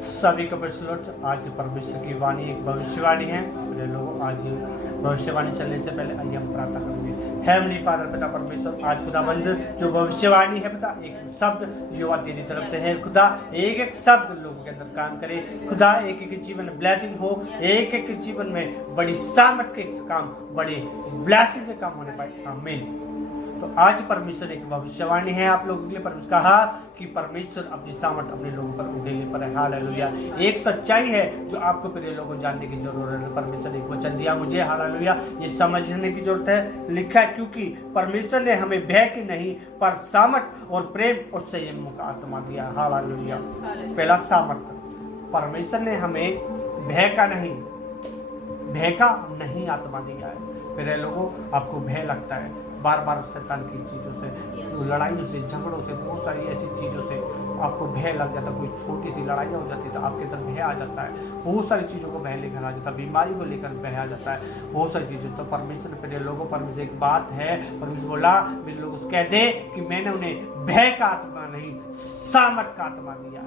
सभी को प्रेज़। आज परमेश्वर की वाणी एक भविष्यवाणी है। मेरे लोगों, आज भविष्यवाणी चलने से पहले आइए हम प्रार्थना करेंगे। हेवनली फादर पिता परमेश्वर, आज खुदाबंद जो भविष्यवाणी है पिता, एक शब्द युवा तेरी तरफ से है खुदा, एक एक शब्द लोगों के अंदर काम करे खुदा, एक एक जीवन में ब्लेसिंग हो, एक एक जीवन में बड़ी सामर्थ के काम, बड़े ब्लेसिंग के काम होने पाए। आमीन। तो आज परमेश्वर एक भविष्यवाणी है आप लोगों के लिए। परमेश्वर कहा कि परमेश्वर अपनी सामर्थ अपने लोगों पर उड़ेले पर है। हालेलुया। एक सच्चाई है जो आपको प्रिय लोगों को जानने की जरूरत है। परमेश्वर ने एक वचन दिया मुझे, हालेलुया, ये समझने की जरूरत है। लिखा है क्योंकि परमेश्वर ने हमें भय की नहीं पर सामर्थ और प्रेम और संयम का आत्मा दिया। हालेलुया। पहला सामर्थ, परमेश्वर ने हमें भय का नहीं आत्मा दिया है। प्रिय लोगों, आपको भय लगता है बार बार शैतान की चीजों से, लड़ाइयों से, झगड़ों से, बहुत सारी ऐसी चीजों से आपको भय लग जाता है। कोई छोटी सी लड़ाई हो जाती है तो आपके अंदर भय आ जाता है। बहुत सारी चीजों को भय लेकर आ जाता है, बीमारी को लेकर भय आ जाता है, बहुत सारी चीजें। तो परमेश्वर प्रिय लोगों, परमेश्वर एक बात है, परमेश्वर बोला मेरे लोगों से कह दे कि मैंने उन्हें भय का आत्मा नहीं सामर्थ का आत्मा दिया।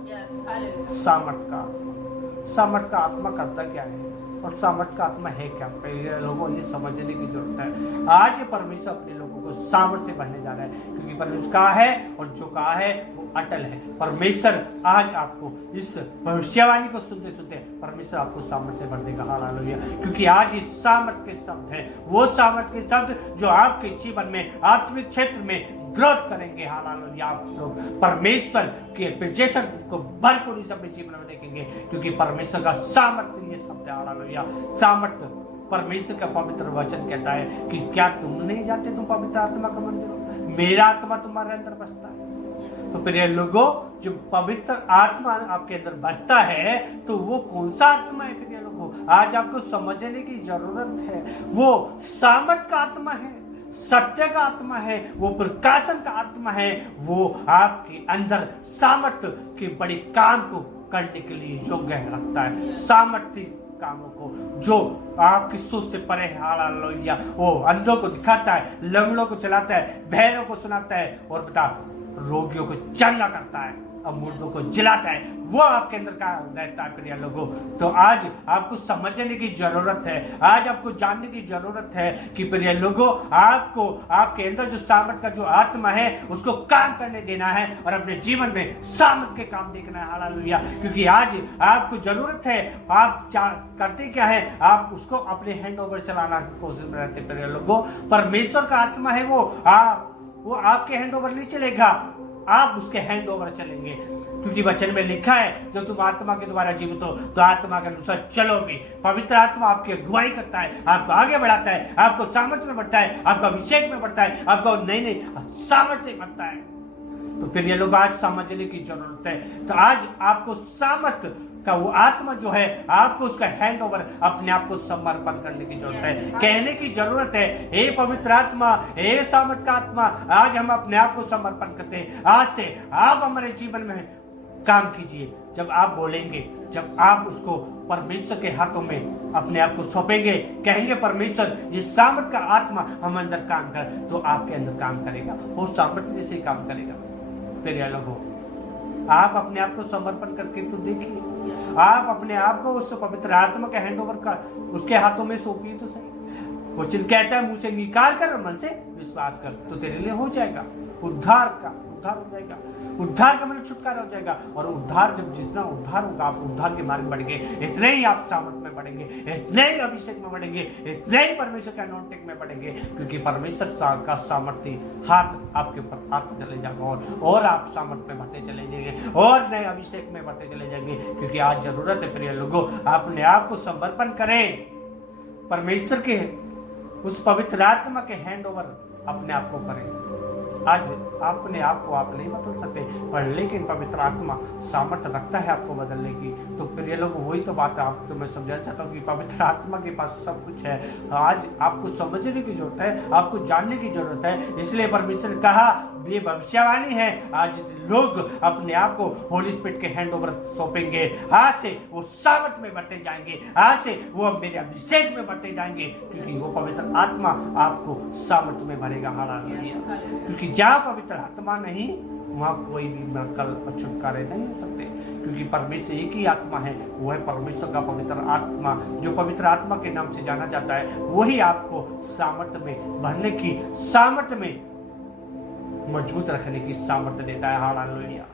सामर्थ का आत्मा करता क्या है और सामर्थ का आत्मा है क्या? पहले लोगों ये समझने की जरूरत है। आज परमेश्वर अपने लोगों को सामर्थ से भरने जा रहा है, क्योंकि परमेश्वर कहा है और जो कहा है वो अटल है। परमेश्वर आज आपको इस भविष्यवाणी को सुनते सुनते परमेश्वर आपको सामर्थ से भर देगा। हालेलुया। क्योंकि आज ये सामर्थ के शब्द है, वो सामर्थ के शब्द जो आपके जीवन में, आत्मिक क्षेत्र में ग्रोथ करेंगे। हालेलुया। आप लोग परमेश्वर के प्रजेशन को भरपूर इस अपने जीवन में देखेंगे, क्योंकि परमेश्वर का सामर्थ्य ये शब्द है। हालेलुया। सामर्थ्य परमेश्वर का पवित्र वचन कहता है कि क्या तुम नहीं जानते तुम पवित्र आत्मा का मंदिर हो, मेरा आत्मा तुम्हारे अंदर बसता है। तो प्रिय लोगों, जो पवित्र आत्मा आपके अंदर बसता है तो वो कौन सा आत्मा है? प्रिय लोगों, आज आपको समझने की जरूरत है। वो सामर्थ का आत्मा है, सत्य का आत्मा है, वो प्रकाशन का आत्मा है। वो आपके अंदर सामर्थ्य के बड़े काम को करने के लिए योग्य रखता है। सामर्थ्य कामों को जो आपकी सोच से परे है। हालेलुया। वो अंधों को दिखाता है, लंगड़ों को चलाता है, बहरों को सुनाता है और बता रोगियों को चंगा करता है और मुर्दों को जिलाता है। वो आपके अंदर का रहता है प्रिय लोगों। तो आज आपको समझने की जरूरत है, आज आपको जानने की जरूरत है कि प्रिय लोगों, आपको आपके अंदर जो सामर्थ का जो आत्मा है उसको काम करने देना है और अपने जीवन में सामर्थ के काम देखना है। हालेलुया। क्योंकि आज आपको जरूरत है, आप करते क्या है, आप उसको अपने हैंड ओवर चलाना की कोशिश में रहते प्रिय लोगों। परमेश्वर का आत्मा है वो आपके हैंड ओवर नहीं चलेगा, आप उसके हैंड ओवर चलेंगे। क्योंकि वचन में लिखा है जब तुम आत्मा के द्वारा जीवित हो तो आत्मा के अनुसार चलोगे। पवित्र आत्मा आपकी अगुवाई करता है, आपको आगे बढ़ाता है, आपको सामर्थ्य में बढ़ता है, आपका अभिषेक में बढ़ता है, आपको नई सामर्थ्य बढ़ता है। तो फिर ये लोग आज समझने की जरूरत है। तो आज आपको सामर्थ्य का वो आत्मा जो है, आपको उसका हैंड ओवर, अपने आप को समर्पण करने की जरूरत है। कहने की जरूरत है, हे पवित्र आत्मा, हे सामर्थ का आत्मा, आज हम अपने आप को समर्पण करते हैं। आज से आप हमारे जीवन में काम कीजिए। जब आप बोलेंगे, जब आप उसको परमेश्वर के हाथों में अपने आप को सौंपेंगे, कहेंगे परमेश्वर ये सामर्थ का आत्मा हम अंदर काम कर, तो आपके अंदर काम करेगा, वो सामर्थ जैसे ही काम करेगा। फिर लोगों, आप अपने आप को समर्पण करके तो देखिए, आप अपने आप को उस पवित्र आत्मा के हैंड ओवर का उसके हाथों में सौंपिए तो सही। वो चिन्ह कहता है मुंह से निकाल कर और मन से विश्वास कर, तो तेरे लिए हो जाएगा उद्धार हो जाएगा। उद्धार का मतलब छुटकारा हो जाएगा। और उद्धार, जब जितना उद्धार होगा, आप उद्धार के मार्ग बढ़ेंगे, इतने ही आप सामर्थ में बढ़ेंगे, इतने ही अभिषेक में बढ़ेंगे, इतने ही परमेश्वर के अनॉइंटिंग में बढ़ेंगे। क्योंकि परमेश्वर का सामर्थ्य हाथ आपके ऊपर आते चले जाएगा और आप सामर्थ में बढ़ते चले जाएंगे और नए अभिषेक में बढ़ते चले जाएंगे। क्योंकि आज जरूरत है प्रिय लोगों, अपने आप को समर्पण करें परमेश्वर के उस पवित्र आत्मा के हैंड ओवर अपने आप को करें। आज अपने आप को आप नहीं बदल सकते, पर लेकिन पवित्र आत्मा सामर्थ्य रखता है आपको बदलने की। तो फिर ये लोग वही तो बात है आपको मैं समझाना चाहता हूँ कि पवित्र आत्मा के पास सब कुछ है। आज आपको समझने की जरूरत है, आपको जानने की जरूरत है। इसलिए परमेश्वर ने कहा ये भविष्यवाणी है, आज लोग अपने आप को होली स्पिरिट के हैंड ओवर सौंपेंगे, आज से वो सामर्थ में बढ़ते जाएंगे, आज से वो मेरे अभिषेक में बढ़ते जाएंगे, क्योंकि वो पवित्र आत्मा आपको सामर्थ में भरेगा। हालेलुया। क्योंकि जहाँ पवित्र आत्मा नहीं वहाँ कोई भी कल छुटकारे नहीं हो सकते, क्योंकि परमेश्वर एक ही आत्मा है, वो है परमेश्वर का पवित्र आत्मा। जो पवित्र आत्मा के नाम से जाना जाता है वही आपको सामर्थ्य में भरने की, सामर्थ्य में मजबूत रखने की सामर्थ्य देता है। हालेलुया।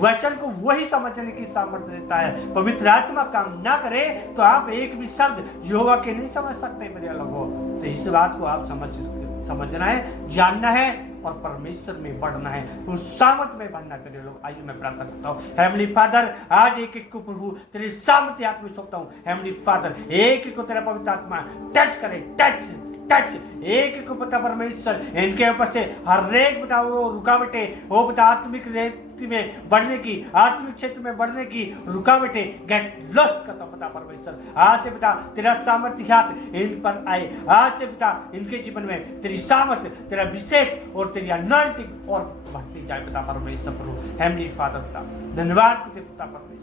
वचन को वही समझने की सामर्थ्य देता है। पवित्र आत्मा काम ना करे तो आप एक भी शब्द यहोवा के नहीं समझ सकते मेरे लोगों। तो इस बात को आप समझना है, जानना है और परमेश्वर में बढ़ना है, उस सामर्थ्य में बढ़ना मेरे लोग। आइए मैं प्रार्थना करता हूँ। हेवनली फादर, आज एक एक को प्रभु तेरे सामर्थ्य हाथ में सौंपता हूँ। हेवनली फादर, एक एक को तेरा पवित्र आत्मा टच करे, टच एक को पता परमेश्वर, इनके ऊपर से हर एक बताओ वो रुकावटें, वो बता आत्मिक में बढ़ने की, आत्मिक क्षेत्र में बढ़ने की रुकावटें गेट लॉस्ट करता पता परमेश्वर। आज से बता तेरा सामर्थ्य हाथ इन पर आए, आज से बता इनके जीवन में तेरी सामर्थ्य, तेरा अभिषेक और तेरी अनॉइंटिंग और बढ़ती जाए पिता परमेश्वर। प्रभु हेवनली फादर पिता धन्यवाद करते पिता परमेश्वर।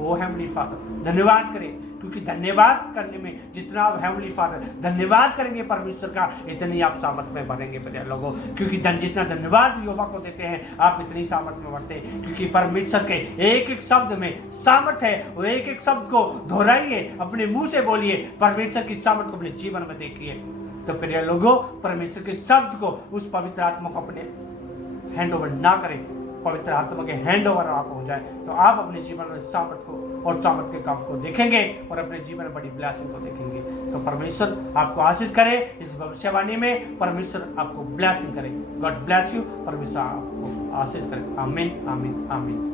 ओ हेवनली फादर धन्यवाद करें, क्योंकि धन्यवाद करने में जितना आप हेवनली फादर धन्यवाद करेंगे परमेश्वर का, इतनी आप सामर्थ्य में बढ़ेंगे मेरे लोगों। क्योंकि जितना धन्यवाद यहोवा को देते हैं आप इतनी सामर्थ्य में बढ़ते हैं, क्योंकि परमेश्वर के एक एक शब्द में सामर्थ्य है। वो एक एक शब्द को दोहराइए, अपने मुंह से बोलिए, परमेश्वर की सामर्थ्य को अपने जीवन में देखिए। तो प्रिय लोगों, परमेश्वर के शब्द को, उस पवित्र आत्मा को अपने हैंड ओवर ना करें, पवित्र आत्मा के हैंड ओवर आप हो जाए, तो आप अपने जीवन में सामर्थ्य को और सामर्थ्य के काम को देखेंगे और अपने जीवन में बड़ी ब्लेसिंग को देखेंगे। तो परमेश्वर आपको आशीष करे, इस भविष्यवाणी में परमेश्वर आपको ब्लेसिंग करे। God bless you. परमेश्वर आपको आशीष करे। आमीन, आमीन, आमीन।